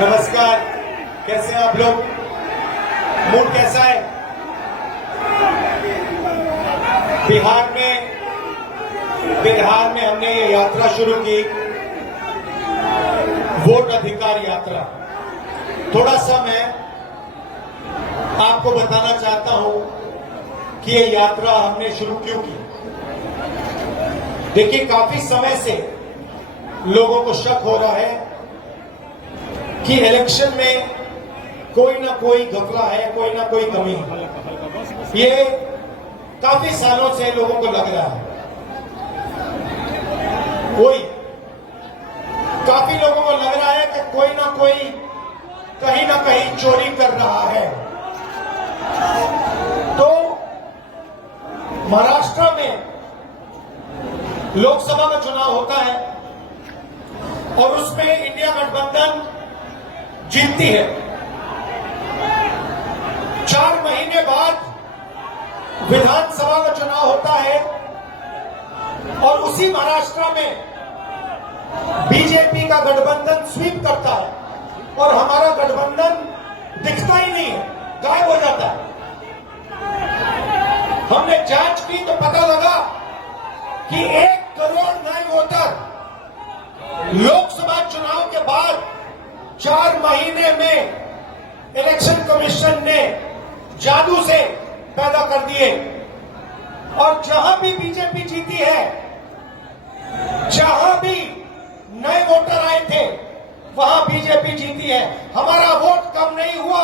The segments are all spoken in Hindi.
नमस्कार, कैसे हैं आप लोग? मूड कैसा है? बिहार में हमने ये यात्रा शुरू की, वोट अधिकार यात्रा। थोड़ा सा मैं आपको बताना चाहता हूं कि ये यात्रा हमने शुरू क्यों की। देखिए, काफी समय से लोगों को शक हो रहा है कि इलेक्शन में कोई ना कोई घपला है, कोई ना कोई कमी है। ये काफी सालों से लोगों को लग रहा है। काफी लोगों को लग रहा है कि कोई ना कोई कहीं ना कहीं चोरी कर रहा है। तो महाराष्ट्र में लोकसभा का चुनाव होता है और उसमें इंडिया गठबंधन जीतती है। 4 महीने बाद विधानसभा का चुनाव होता है और उसी महाराष्ट्र में बीजेपी का गठबंधन स्वीप करता है और हमारा गठबंधन दिखता ही नहीं है, गायब हो जाता है। हमने जांच की तो पता लगा कि 1 करोड़ नए वोटर लोकसभा चुनाव के बाद 4 महीने में इलेक्शन कमीशन ने जादू से पैदा कर दिए। और जहां भी बीजेपी जीती है, जहां भी नए वोटर आए थे, वहां बीजेपी जीती है। हमारा वोट कम नहीं हुआ।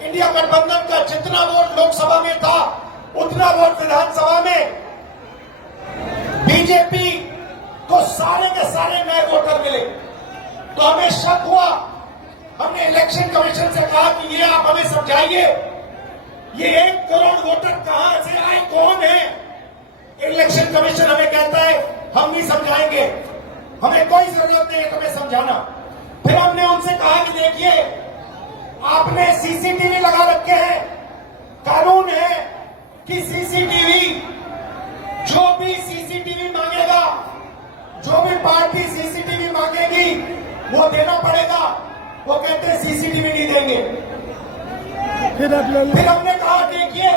इंडिया गठबंधन का जितना वोट लोकसभा में था, उतना वोट विधानसभा में बीजेपी को सारे के सारे नए वोटर मिले। तो हमें शक हुआ। हमने इलेक्शन कमीशन से कहा कि ये आप हमें समझाइए, ये 1 करोड़ वोटर कहां से आए, कौन है? इलेक्शन कमीशन हमें कहता है हम नहीं समझाएंगे, हमें कोई जरूरत नहीं है तुम्हें समझाना। फिर हमने उनसे कहा कि देखिए, आपने सीसीटीवी लगा रखे हैं, कानून है कि सीसीटीवी, जो भी सीसीटीवी मांगेगा, जो भी पार्टी सीसीटीवी मांगेगी वो देना पड़ेगा। वो कहते हैं सीसीटीवी नहीं देंगे। फिर हमने कहा देखिए,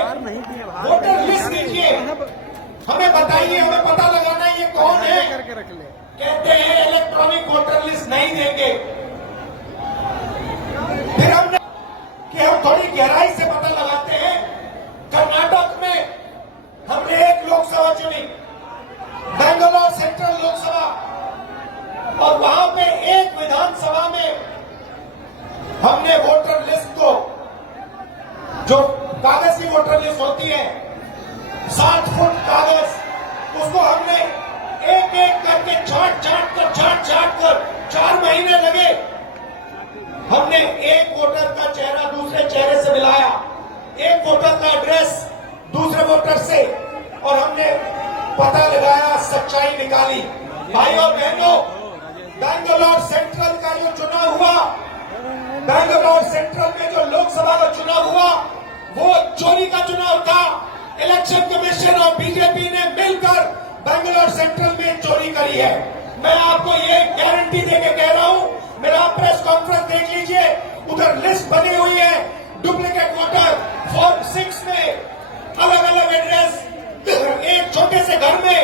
वोटर लिस्ट दीजिए, हमें बताइए, हमें पता लगाना है ये कौन है। कहते हैं इलेक्ट्रॉनिक वोटर लिस्ट नहीं देंगे। फिर हमने कि हम थोड़ी गहराई से पता लगाते हैं। कर्नाटक में हमने एक लोकसभा चुनी, बेंगलोर सेंट्रल लोकसभा, और वहां पे एक विधानसभा में हमने वोटर लिस्ट को, जो कागज की वोटर लिस्ट होती है, 60 फुट कागज, उसको हमने एक एक करके छाट कर 4 महीने लगे। हमने एक वोटर का चेहरा दूसरे चेहरे से मिलाया, एक वोटर का एड्रेस दूसरे वोटर से, और हमने पता लगाया, सच्चाई निकाली। भाई और बहनों, बेंगलोर सेंट्रल का जो चुनाव हुआ, बेंगलोर सेंट्रल में जो लोकसभा का चुनाव हुआ, वो चोरी का चुनाव था। इलेक्शन कमीशन और बीजेपी ने मिलकर बेंगलोर सेंट्रल में चोरी करी है। मैं आपको ये गारंटी देके कह रहा हूं, मेरा प्रेस कॉन्फ्रेंस देख लीजिए, उधर लिस्ट बनी हुई है। डुप्लीकेट वोटर फॉर्म 6 में अलग अलग एड्रेस, एक छोटे से घर में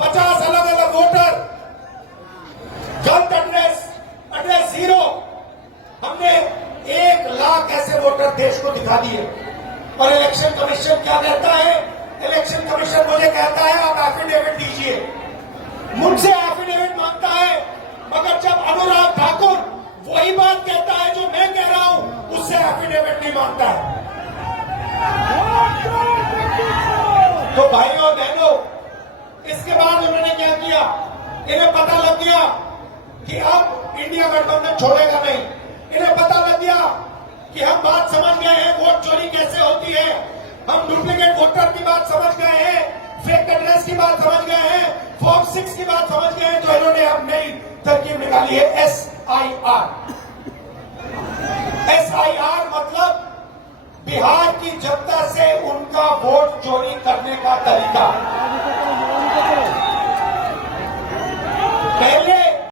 50 अलग अलग वोटर, गलत एड्रेस 0। हमने 1 लाख ऐसे वोटर देश को दिखा दिए। और इलेक्शन कमीशन क्या कहता है? इलेक्शन कमीशन मुझे कहता है आप एफिडेविट दीजिए, मुझसे एफिडेविट मांगता है। मगर जब अनुराग ठाकुर वही बात कहता है जो मैं कह रहा हूं, उससे एफिडेविट नहीं मांगता है। तो भाइयों और बहनों, इसके बाद उन्होंने क्या किया? इन्हें पता लग गया कि अब इंडिया गठबंधन छोड़ेगा नहीं। इन्हें पता लग गया कि हम बात समझ गए हैं, वोट चोरी कैसे होती है, हम डुप्लीकेट वोटर की बात समझ गए हैं, फेक एड्रेस की बात समझ गए हैं, फॉर्म 6 की बात समझ गए हैं। तो इन्होंने अब नई तरकीब निकाली है, SIR। SIR मतलब बिहार की जनता से उनका वोट चोरी करने का तरीका।